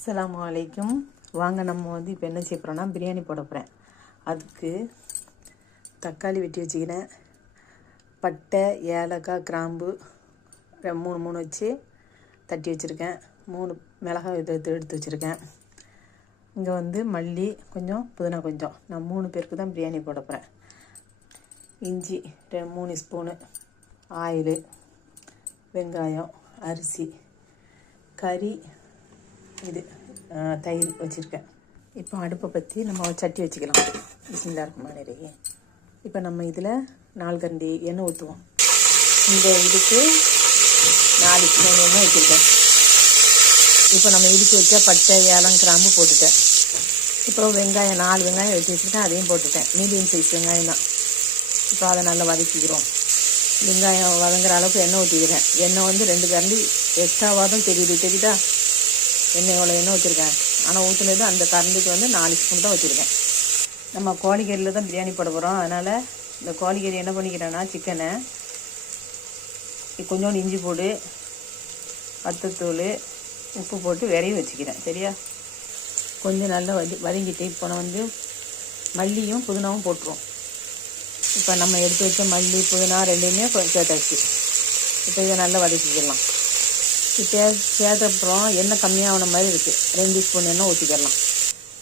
அஸ்ஸலாமு அலைக்கும். வாங்க, நம்ம வந்து இப்போ என்ன செய்ய போகிறோன்னா பிரியாணி போட போகிறேன். அதுக்கு தக்காளி வெட்டி வச்சுக்கிறேன், பட்டை, ஏலக்காய், கிராம்பு மூணு வச்சு தட்டி வச்சுருக்கேன், 3 மிளகாய் எடுத்து வச்சுருக்கேன். இங்கே வந்து மல்லி கொஞ்சம், புதினா கொஞ்சம். நான் 3 பேருக்கு தான் பிரியாணி போட போகிறேன். இஞ்சி 3 ஸ்பூனு, ஆயிலு, வெங்காயம், அரிசி, கறி, இது தயிர் வச்சுருக்கேன். இப்போ அடுப்பை பற்றி நம்ம சட்டி வச்சுக்கலாம். பிஸ்மில்லாஹ் ரஹ்மானிர் ரஹீம். இப்போ நம்ம இதில் 4 கரண்டி எண்ணெய் ஊற்றுவோம். இந்த இதுக்கு 4 ஸ்பூன் எண்ணெய் வச்சுருக்கேன். இப்போ நம்ம இடித்து வச்சா பட்டை, ஏலம், கிராம்பு போட்டுட்டேன். இப்போ வெங்காயம் 4 வெங்காயம் வெட்டி வச்சுருக்கேன், அதையும் போட்டுட்டேன். மீடியம் சைஸ் வெங்காயம் தான். இப்போ அதை நல்லா வதக்கிக்கிறோம். வெங்காயம் வதங்குற அளவுக்கு எண்ணெய் ஊற்றிக்கிறேன். எண்ணெய் வந்து 2 கரண்டி எக்ஸ்ட்ராவாக தெரியுதா? எண்ணெய் எவ்வளோ எண்ணெய் வச்சுருக்கேன், ஆனால் ஊற்றுனது அந்த கரண்டிக்கு வந்து 4 ஸ்பூன் தான் வச்சுருக்கேன். நம்ம கோழிக்கறியில் தான் பிரியாணி போட போகிறோம். அதனால் இந்த கோழிக்கறி என்ன பண்ணிக்கிறேன்னா, சிக்கனை கொஞ்சோண்டு இஞ்சி போட்டு, வத்தத்தூள், உப்பு போட்டு விரைவி வச்சுக்கிறேன். சரியா? கொஞ்சம் நல்லா வதங்கிட்டு இப்போ நான் வந்து மல்லியும் புதினாவும் போட்டுருவோம். இப்போ நம்ம எடுத்து வச்ச மல்லி, புதினா ரெண்டுமே கொஞ்சம் சேர்த்தாச்சு. இப்போ இதை நல்லா வதக்கிக்கலாம். இப்போ சேர்த்தப்புறம் எண்ணெய் கம்மியாகின மாதிரி இருக்குது. 2 ஸ்பூன் எண்ணெய் ஊற்றிக்கலாம்.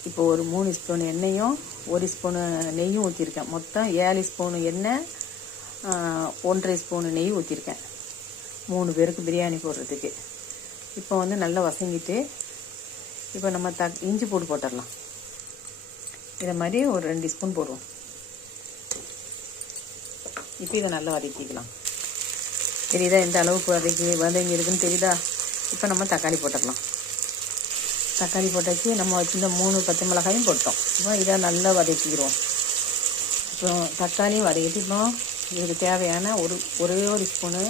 இப்போ ஒரு 3 ஸ்பூன் எண்ணெயும் 1 ஸ்பூனு நெய்யும் ஊற்றிருக்கேன். மொத்தம் 7 ஸ்பூனு எண்ணெய், 1.5 ஸ்பூனு நெய் ஊற்றிருக்கேன் 3 பேருக்கு பிரியாணி போடுறதுக்கு. இப்போ வந்து நல்லா வசங்கிட்டு இப்போ நம்ம இஞ்சி போட்டு போட்டுடலாம். இதை மாதிரி ஒரு 2 ஸ்பூன் போடுவோம். இப்போ இதை நல்லா வதக்கிக்கலாம். தெரியுதா எந்த அளவுக்கு வதங்கி இருக்குன்னு தெரியுதா? இப்போ நம்ம தக்காளி போட்டுக்கலாம். தக்காளி போட்டாச்சு. நம்ம வச்சுருந்த 3 பச்சை மிளகாயும் போட்டோம். இப்போ இதை நல்லா வதக்கிடுவோம். இப்போ தக்காளியும் வதக்கிட்டு இப்போ இதுக்கு தேவையான ஒரே ஒரு ஸ்பூனு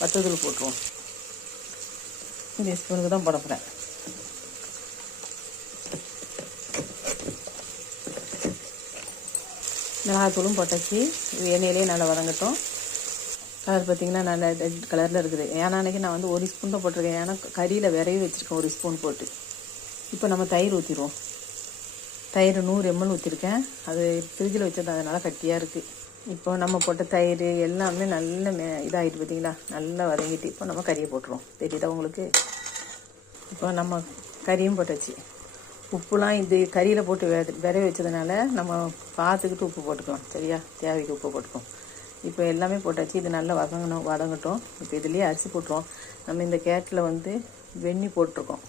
வத்தத்தூள் போட்டுருவோம். இந்த ஸ்பூனுக்கு தான் போட போகிறேன். மிளகாத்தூளும் போட்டாச்சு. இது எண்ணெயிலே நல்லா வதங்கட்டும். கலர் பார்த்திங்கன்னா நல்லா ரெட் கலரில் இருக்குது. ஏன்னா அன்றைக்கி நான் வந்து 1 ஸ்பூன் தான் போட்டிருக்கேன். ஏன்னா கறியில் விரைவி வச்சுருக்கேன் 1 ஸ்பூன் போட்டு. இப்போ நம்ம தயிர் ஊற்றிடுவோம். தயிர் 100 ml ஊற்றிருக்கேன். அது ஃப்ரிட்ஜில் வச்சது, அதனால் கட்டியாக இருக்குது. இப்போ நம்ம போட்ட தயிர் எல்லாமே நல்ல இதாகிட்டு பார்த்திங்களா, நல்லா வதங்கிட்டு இப்போ நம்ம கறியை போட்டுருவோம். தெரியுதா உங்களுக்கு? இப்போ நம்ம கறியும் போட்டாச்சு. உப்புலாம் இது கறியில் போட்டு விரைவி வச்சதுனால நம்ம பார்த்துக்கிட்டு உப்பு போட்டுக்கலாம். சரியா? தேவைக்கு உப்பு போட்டுக்கோம். இப்போ எல்லாமே போட்டாச்சு. இது நல்லா வதங்கட்டும். இப்போ இதுலேயே அரிசி போட்டுருவோம். நம்ம இந்த கேட்டில் வந்து வெந்நி போட்டிருக்கோம்.